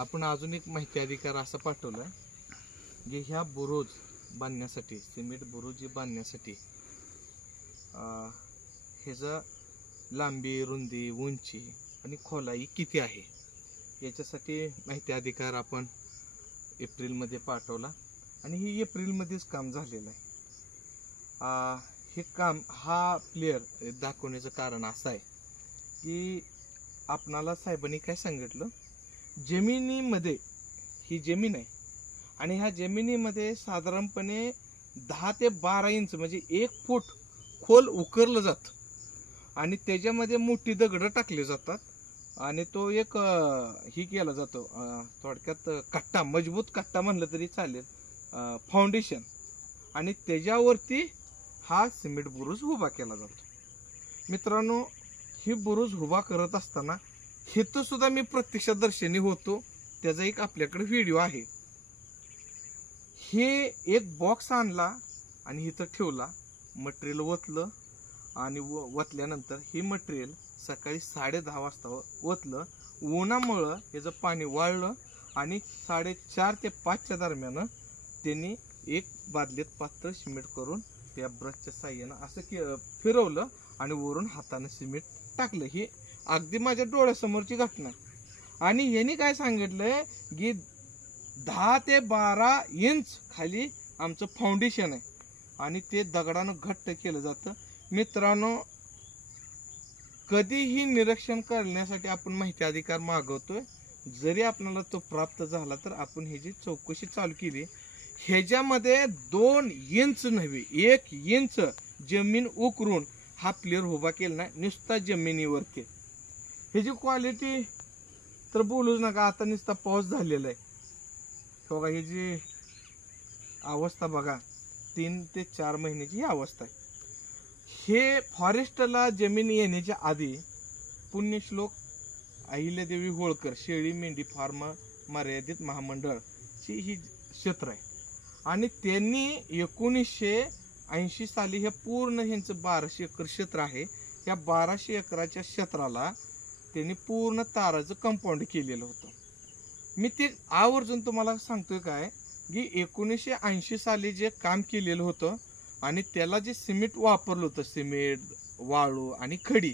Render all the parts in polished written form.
आपण अजून एक माहिती अधिकार असं पाठवलं की ह्या बुरुज बांधण्यासाठी सिमेंट बुरुज बांधण्यासाठी ह्याचं लांबी रुंदी उंची आणि खोलाई किती आहे याच्यासाठी माहिती अधिकार आपण एप्रिलमध्ये पाठवला आणि हे एप्रिलमध्येच काम झालेलं आहे। हे काम हा प्लेयर दाखवण्याचं कारण असं आहे की आपणाला साहेबांनी काय सांगितलं, जमिनीमध्ये ही जमीन आहे आणि ह्या जमिनीमध्ये साधारणपणे 10 ते 12 इंच म्हणजे 1 फूट खोल उकरलं जातं आणि त्याच्यामध्ये मोठी दगडं टाकली जातात आणि तो एक ही केला जातो थोडक्यात कट्टा, मजबूत कट्टा म्हणलं तरी चालेल, फाउंडेशन, आणि त्याच्यावरती हा सिमेंट बुरुज उभा केला जातो। मित्रांनो, ही बुरुज उभा करत असताना इथं सुद्धा मी प्रत्यक्षदर्शनी होतो, त्याचा एक आपल्याकडे व्हिडिओ आहे। हे एक बॉक्स आणला आणि इथं ठेवला, मटेरियल ओतलं आणि ओतल्यानंतर हे मटेरियल सकाळी 10:30 वाजता ओतलं, उन्हामुळं याचं पाणी वाळलं आणि 4:30 ते 5च्या दरम्यान त्यांनी एक बादलीत पातळ सिमेंट करून त्या ब्रशच्या साह्यानं असं फिरवलं आणि वरून हाताने सिमेंट टाकलं। ही अगदी माझ्या डोळ्यासमोरची घटना आहे आणि यांनी काय सांगितलंय की 10 ते 12 इंच खाली आमचं फाउंडेशन आहे आणि ते दगडानं घट्ट केलं जातं। मित्रांनो, कधीही निरीक्षण करण्यासाठी आपण माहिती अधिकार मागवतोय, जरी आपल्याला तो प्राप्त झाला तर आपण ह्याची चौकशी चालू केली। ह्याच्यामध्ये 2 इंच नव्हे 1 इंच जमीन उकरून हा प्लेयर उभा केला नाही, नुसता जमिनीवरती। ह्याची क्वालिटी तर बोलूच नका, आता नुसता पाऊस झालेला आहे बघा, ह्याची अवस्था बघा, 3 ते 4 महिन्याची ही अवस्था आहे। हे फॉरेस्टला जमीन येण्याच्या आधी पुण्यश्लोक अहिल्यादेवी होळकर शेळी मेंढी फार्म मर्यादित महामंडळची ही क्षेत्र आहे आणि त्यांनी 1980 साली हे पूर्ण ह्यांचं 1200 एकर क्षेत्र आहे। या 1200 एकराच्या क्षेत्राला त्यांनी पूर्ण ताराचं कंपाऊंड केलेलं होतं। मी ते आवर्जून तुम्हाला सांगतोय काय की 1980 साली जे काम केलेलं होतं आणि त्याला जे सिमेंट वापरलं होतं, सिमेंट, वाळू आणि खडी,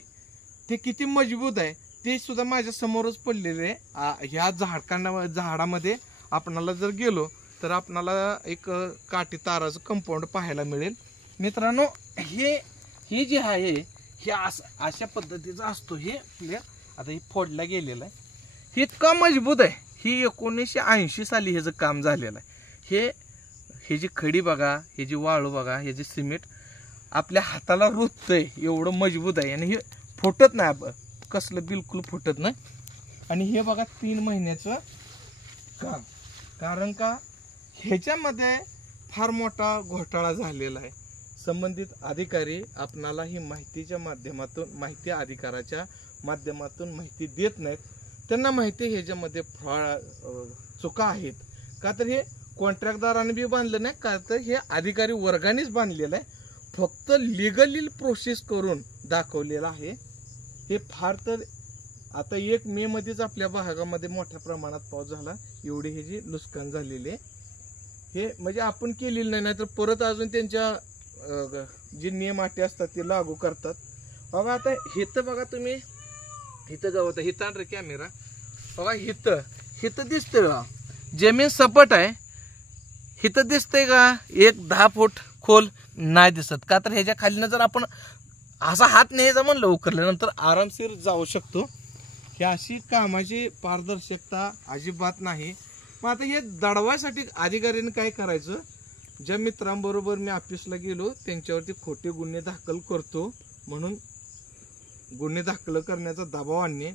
ते किती मजबूत आहे ते सुद्धा माझ्या समोरच पडलेले आहे। ह्या झाडामध्ये आपणाला जर गेलो तर आपणाला एक काठी ताराचं कंपाऊंड पाहायला मिळेल। मित्रांनो, हे जे आहे हे अशा पद्धतीचं असतो हे प्लेयर। आता हे फोडला गेलेलं आहे, हे इतका मजबूत आहे। ही 1980 साली ह्याचं काम झालेलं आहे। हे जी खडी बघा, हे जी वाळू बघा, हे जे सिमेंट आपल्या हाताला रुततंय एवढं मजबूत आहे आणि हे फुटत नाही, कसलं बिलकुल फुटत नाही। आणि हे बघा 3 महिन्याचं काम, कारण का ह्याच्यामध्ये फार मोठा घोटाळा झालेला आहे। संबंधित अधिकारी आपणाला ही माहितीच्या माध्यमातून, माहिती अधिकाराच्या माध्यमातून माहिती देत नाहीत। त्यांना माहिती ह्याच्यामध्ये चुका आहेत का, तर हे कॉन्ट्रॅक्टदाराने बी बांधलं नाही का, तर हे अधिकारी वर्गानेच बांधलेलं आहे, फक्त लिगली प्रोसेस करून दाखवलेलं आहे। हे फार तर आता 1 मे मध्येच आपल्या भागामध्ये मोठ्या प्रमाणात पाऊस झाला, एवढी हे जी नुकसान झालेले हे म्हणजे आपण केलेलं नाही तर परत अजून त्यांच्या जे नियम अटी असतात ते लागू करतात। बघा आता इथं बघा तुम्ही, इथं गवत आहे, इथं कॅमेरा बघा, इथं दिसतंय का जमीन सपाट आहे, इथं दिसतंय का 10 फूट खोल नाही दिसत का, तर ह्याच्या खालीनं जर आपण असा हात न्यायचा म्हणलं उकरल्यानंतर आरामशीर जाऊ शकतो। ही अशी कामाची पारदर्शकता अजिबात नाही। मग आता हे दडवायसाठी अधिकाऱ्यांनी काय करायचं, ज्या मित्रांबरोबर मी ऑफिसला गेलो त्यांच्यावरती खोटे गुन्हे दाखल करतो म्हणून गुन्हे दाखल करण्याचा दबाव आणणे,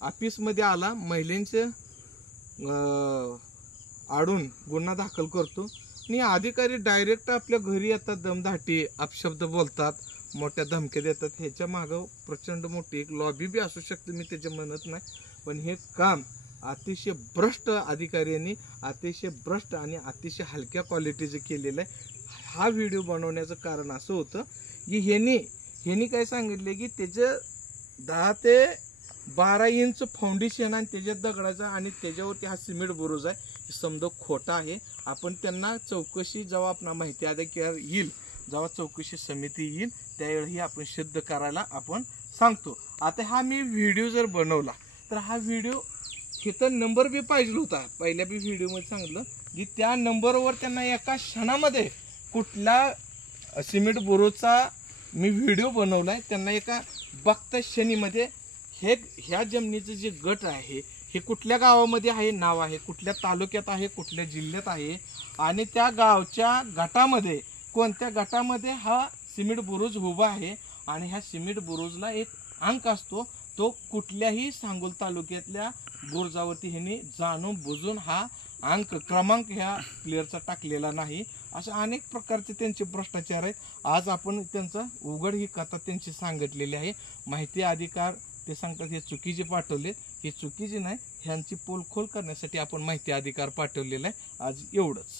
ऑफिसमध्ये आला महिलांचे आडून गुन्हा दाखल करतो आणि अधिकारी डायरेक्ट आपल्या घरी येतात, दमदाटी अपशब्द बोलतात, मोठ्या धमक्या देतात। ह्याच्या मागं प्रचंड मोठी एक लॉबी बी असू शकते, मी त्याचे म्हणत नाही, पण हे काम अतिशय भ्रष्ट अधिकाऱ्यांनी, अतिशय भ्रष्ट आणि अतिशय हलक्या क्वालिटीचं केलेलं आहे। हा व्हिडिओ बनवण्याचं कारण असं होतं की ह्यांनी काय सांगितले की त्याचं 10 ते 12 इंच फाउंडेशन आणि त्याच्यात दगडाचा आणि त्याच्यावरती हा सिमेंट बुरुज आहे, हे समजा खोटा आहे. आपण त्यांना चौकशी जेव्हा आपण माहिती अधिकार येईल, जेव्हा चौकशी समिती येईल त्यावेळी आपण सिद्ध करायला आपण सांगतो. आता हा मी व्हिडिओ जर बनवला तर हा व्हिडिओ इथं नंबर बी पाहिजे होता. पहिल्या बी व्हिडिओमध्ये सांगितलं की त्या नंबरवर त्यांना एका क्षणामध्ये कुठला सिमेंट बुरुजचा मी व्हिडिओ बनवलाय, त्यांना एका बघता क्षणीमध्ये ह्या जमिनीचं जे गट आहे हे कुठल्या गावामध्ये आहे, नाव आहे, कुठल्या तालुक्यात आहे, कुठल्या जिल्ह्यात आहे आणि त्या गावच्या गटामध्ये कोणत्या गटामध्ये हा सिमेंट बुरुज उभा आहे आणि ह्या सिमेंट बुरुजला एक अंक असतो, तो कुठल्याही सांगोल तालुक्यातल्या बुरुजावरती ह्यांनी जाणून बुजून हा अंक क्रमांक ह्या प्लेअरचा टाकलेला नाही. अशा अनेक प्रकारचे त्यांचे भ्रष्टाचार आहेत. आज आपण त्यांचा उघड ही कथा त्यांची सांगितलेली आहे. माहिती अधिकार ते सांगतात हे चुकीचे पाठवले, हे चुकीचे नाही, ह्यांची पोलखोल करण्यासाठी आपण माहिती अधिकार पाठवलेला आहे. आज एवढंच.